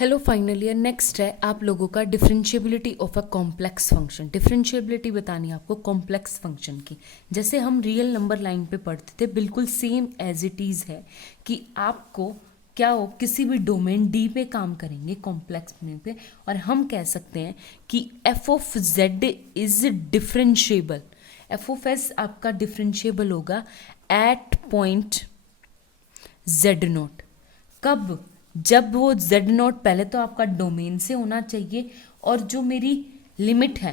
Hello final year next है आप लोगों का differentiability of a complex function. Differentiability बतानी है आपको कॉम्प्लेक्स फंक्शन की। जैसे हम रियल नंबर लाइन पे पढ़ते थे बिल्कुल सेम एज इट इज़ है कि आपको क्या हो किसी भी डोमेन डी पे काम करेंगे कॉम्प्लेक्स में पे और हम कह सकते हैं कि F of Z is differentiable. F of S आपका डिफरेंशिएबल होगा एट पॉइंट जेड नोट। कब? जब वो जेड नोट पहले तो आपका डोमेन से होना चाहिए और जो मेरी लिमिट है,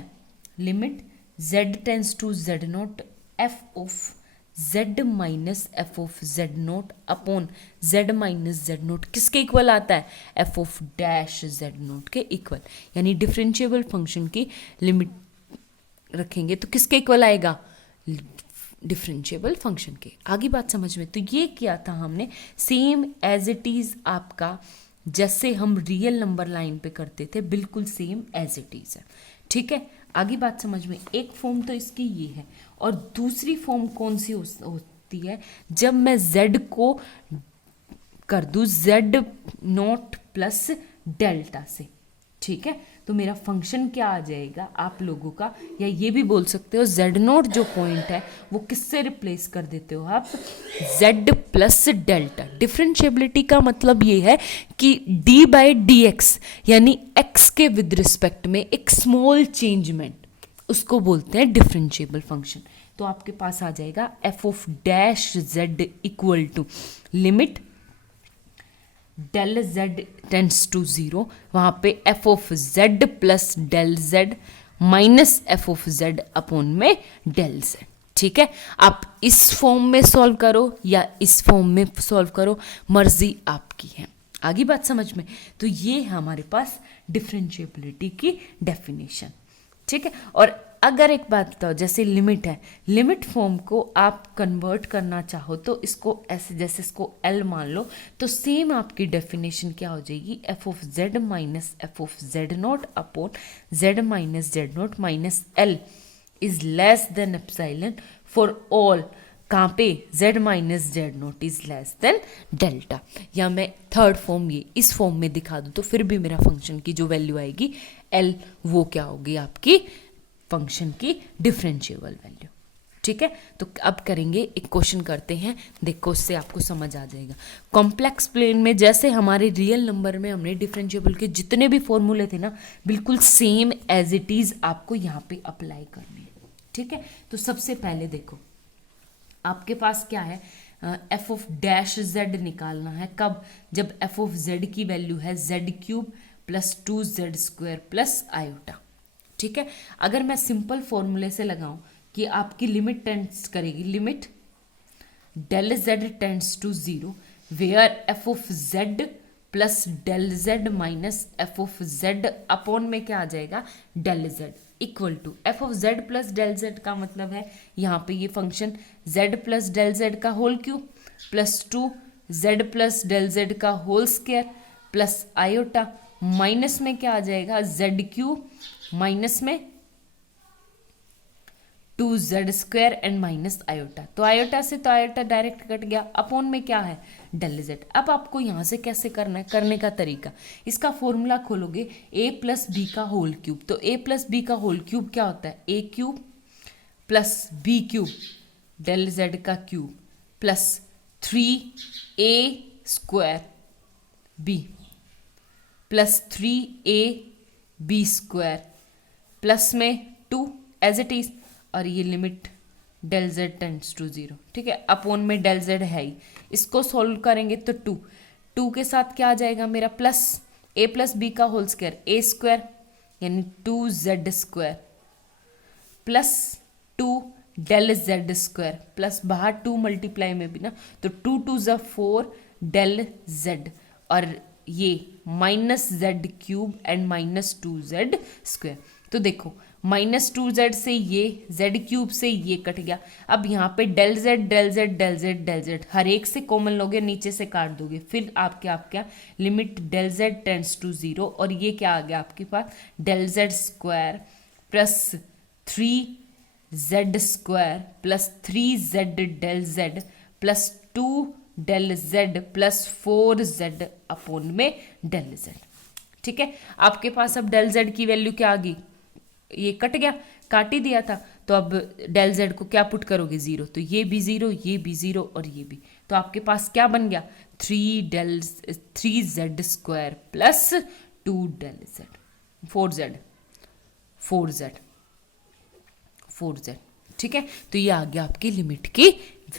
limit z tends to z naught f of z minus f of z naught upon z minus z naught किसके इक्वल आता है? F of dash z naught के इक्वल। यानी डिफरेंशिएबल फंक्शन की लिमिट रखेंगे तो किसके इक्वल आएगा? डिफरेंशिएबल फंक्शन के। आगे बात समझ में? तो ये किया था हमने सेम एज इट इज़ आपका, जैसे हम रियल नंबर लाइन पे करते थे बिल्कुल सेम एज इट इज़ है। ठीक है, आगे बात समझ में? एक फॉर्म तो इसकी ये है और दूसरी फॉर्म कौन सी होती है? जब मैं z को कर दूँ z नॉट प्लस डेल्टा से। ठीक है, तो मेरा फंक्शन क्या आ जाएगा आप लोगों का, या ये भी बोल सकते हो z नोट जो पॉइंट है वो किससे रिप्लेस कर देते हो आप? z plus delta. डिफरेंशिएबिलिटी का मतलब ये है कि d बाई डी एक्स यानी x के विद रिस्पेक्ट में एक स्मॉल चेंजमेंट, उसको बोलते हैं डिफरेंशिएबल फंक्शन। तो आपके पास आ जाएगा f of dash z equal to limit del z tends to zero, वहाँ पे f of z plus del z minus f of z upon में डेल जेड। ठीक है, आप इस फॉर्म में सॉल्व करो या इस फॉर्म में सॉल्व करो, मर्जी आपकी है। आगे बात समझ में? तो ये है हमारे पास डिफरेंशिएबिलिटी की डेफिनेशन। ठीक है, और अगर एक बात बताओ, जैसे लिमिट है, लिमिट फॉर्म को आप कन्वर्ट करना चाहो तो इसको ऐसे, जैसे इसको एल मान लो, तो सेम आपकी डेफिनेशन क्या हो जाएगी? F of z minus f of Z not upon z minus Z not minus L is less than epsilon for all. कहाँ पे? Z minus Z not is less then delta. या मैं third form ये इस form में दिखा दूँ तो फिर भी मेरा फंक्शन की जो वैल्यू आएगी एल, वो क्या होगी आपकी फंक्शन की डिफरेंशिएबल वैल्यू। ठीक है, तो अब करेंगे एक क्वेश्चन करते हैं, देखो उससे आपको समझ आ जाएगा। कॉम्प्लेक्स प्लेन में जैसे हमारे रियल नंबर में हमने डिफरेंशिएबल के जितने भी फॉर्मूले थे ना बिल्कुल सेम एज इट इज आपको यहाँ पे अप्लाई करने हैं। ठीक है, तो सबसे पहले देखो आपके पास क्या है, एफ ऑफ डैश जेड निकालना है। कब? जब एफ ऑफ जेड की वैल्यू है Z cube plus 2z square plus iota. ठीक है, अगर मैं सिंपल फॉर्मूले से लगाऊं कि आपकी लिमिट टेंड्स करेगी, limit del z tends to zero where f of z plus del z minus f of z upon में क्या आ जाएगा? Del z equal to f of z plus del z का मतलब है यहाँ पे ये function z plus del z का whole cube plus 2z plus del z का whole square plus iota minus में क्या आ जाएगा? जेड क्यूब माइनस में 2z square and minus iota. तो आयोटा से तो आयोटा डायरेक्ट कट गया, अपॉन में क्या है? Del z. अब आपको यहाँ से कैसे करना है, करने का तरीका, इसका फॉर्मूला खोलोगे a प्लस बी का होल क्यूब। तो a प्लस बी का होल क्यूब क्या होता है? a cube plus b cube del z का cube plus 3a square b plus 3a b square plus में 2 एज इट इज, और ये limit del z tends to zero. ठीक है, अपॉन में डेल जेड है ही, इसको सोल्व करेंगे तो 2 के साथ क्या आ जाएगा मेरा? प्लस a प्लस बी का होल स्क्वायर a स्क्वायर यानी 2z square plus 2 del z square plus बाहर 2 मल्टीप्लाई में भी ना, तो 2 2 ज़ा 4 डेल जेड और ये minus Z cube and minus 2z square. तो देखो माइनस 2z से ये z क्यूब से ये कट गया। अब यहाँ पे del z del z del z del z हर एक से कॉमन लोगे, नीचे से काट दोगे, फिर आपके limit del z tends to zero और ये क्या आ गया आपके पास? Del z square plus 3z square plus 3z del z plus 2 del z plus 4z upon में डेल जेड। ठीक है, आपके पास अब डेल जेड की वैल्यू क्या आ गई, ये कट गया, काट ही दिया था, तो अब डेल जेड को क्या पुट करोगे, 0, तो ये भी 0, ये भी 0 और ये भी, तो आपके पास क्या बन गया, 3z square plus 2 del Z, 4z, ठीक है। तो ये आ गया आपकी लिमिट की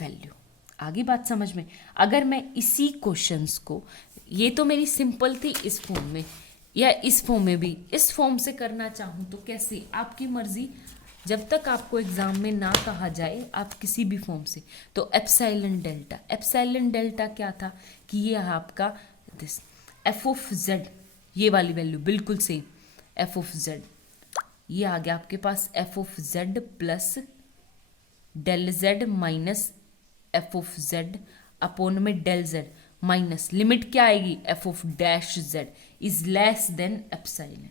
वैल्यू। आगे बात समझ में। अगर मैं इसी क्वेश्चंस को, ये तो मेरी सिंपल थी इस फॉर्म में या इस फॉर्म में भी, इस फॉर्म से करना चाहूँ तो कैसे, आपकी मर्जी, जब तक आपको एग्जाम में ना कहा जाए आप किसी भी फॉर्म से, तो एप्सिलॉन डेल्टा क्या था कि ये आपका दिस एफ ऑफ जेड, ये वाली वैल्यू बिल्कुल सेम, एफ ऑफ जेड, ये आ गया आपके पास f of z plus del z minus f of z upon में डेल जेड माइनस लिमिट क्या आएगी, f of dash z is less than epsilon,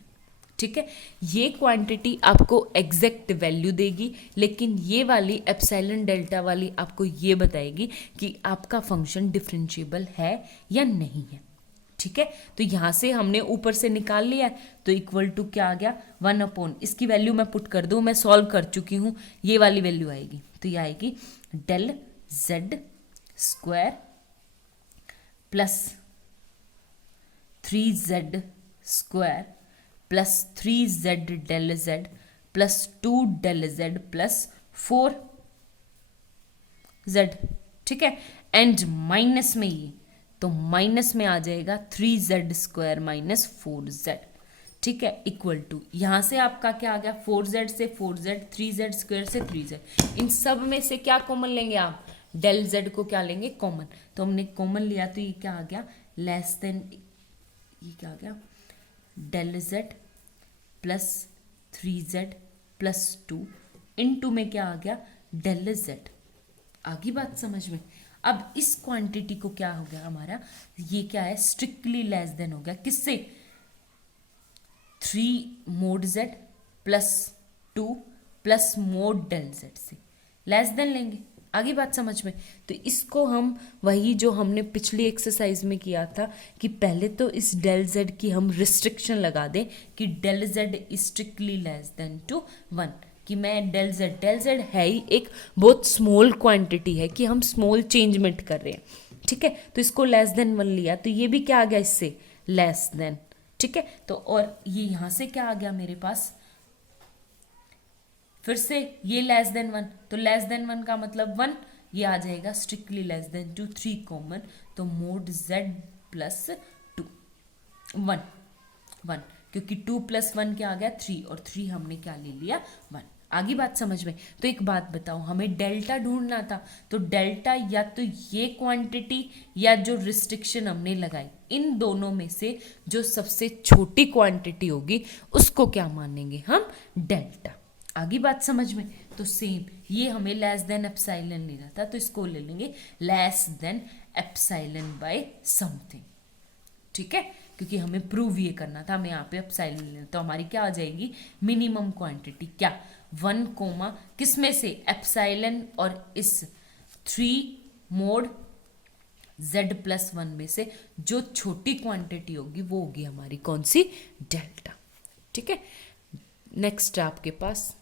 ठीक है। ये क्वांटिटी आपको एग्जैक्ट वैल्यू देगी, लेकिन ये वाली एप्सिलॉन डेल्टा वाली आपको ये बताएगी कि आपका फंक्शन डिफरेंशिएबल है या नहीं है, ठीक है। तो यहाँ से हमने ऊपर से निकाल लिया है, तो इक्वल टू क्या आ गया, 1 अपॉन, इसकी वैल्यू मैं पुट कर दूँ, मैं सॉल्व कर चुकी हूँ, ये वाली वैल्यू आएगी, तो ये आएगी del z square plus 3z square plus 3z del z plus 2 del z plus 4z, ठीक है। एंड माइनस में ये, तो माइनस में आ जाएगा 3z स्क्वायर माइनस 4z, ठीक है, इक्वल टू, यहाँ से आपका क्या आ गया, 4z से 4z, 3z स्क्वायर से 3z, इन सब में से क्या कॉमन लेंगे आप, डेल जेड को क्या लेंगे कॉमन, तो हमने कॉमन लिया तो ये क्या आ गया, लेस देन, ये क्या आ गया, del z plus 3z plus 2 into में क्या आ गया, डेल जेड। आगे बात समझ में। अब इस क्वांटिटी को क्या हो गया हमारा, ये क्या है, स्ट्रिक्टली लेस देन हो गया, किससे, 3 mod z plus 2 plus mod del z से लेस देन लेंगे। आगे बात समझ में। तो इसको हम वही जो हमने पिछली एक्सरसाइज में किया था कि पहले तो इस डेल जेड की हम रिस्ट्रिक्शन लगा दें कि del z is strictly less than to 1, कि मैं डेल जेड है ही एक बहुत स्मॉल क्वांटिटी है कि हम स्मॉल चेंजमेंट कर रहे हैं, ठीक है। तो इसको लेस देन 1 लिया, तो ये भी क्या आ गया इससे लेस देन, ठीक है। तो और ये यहाँ से क्या आ गया मेरे पास, फिर से ये लेस देन 1, तो लेस देन 1 का मतलब 1, ये आ जाएगा स्ट्रिक्टली लेस देन 2, 3 कॉमन, तो मोड z प्लस 2 1 1, क्योंकि 2 प्लस 1 क्या आ गया 3, और 3 हमने क्या ले लिया 1। आगे बात समझ में। तो एक बात बताओ, हमें डेल्टा ढूंढना था, तो डेल्टा या तो ये क्वांटिटी या जो रिस्ट्रिक्शन हमने लगाई, इन दोनों में से जो सबसे छोटी क्वांटिटी होगी उसको क्या मानेंगे हम, डेल्टा। आगे बात समझ में। तो सेम ये हमें लेस देन एप्सिलॉन लेना था, तो इसको ले लेंगे less than epsilon bye something, ठीक है, क्योंकि हमें प्रूव ये करना था, हमें यहाँ पे एप्सिलॉन लेना, तो हमारी क्या आ जाएगी मिनिमम क्वांटिटी, क्या 1 कोमा किस में से, एप्सिलॉन और इस 3 मोड z प्लस 1 में से जो छोटी क्वांटिटी होगी वो होगी हमारी कौन सी, डेल्टा, ठीक है। नेक्स्ट आपके पास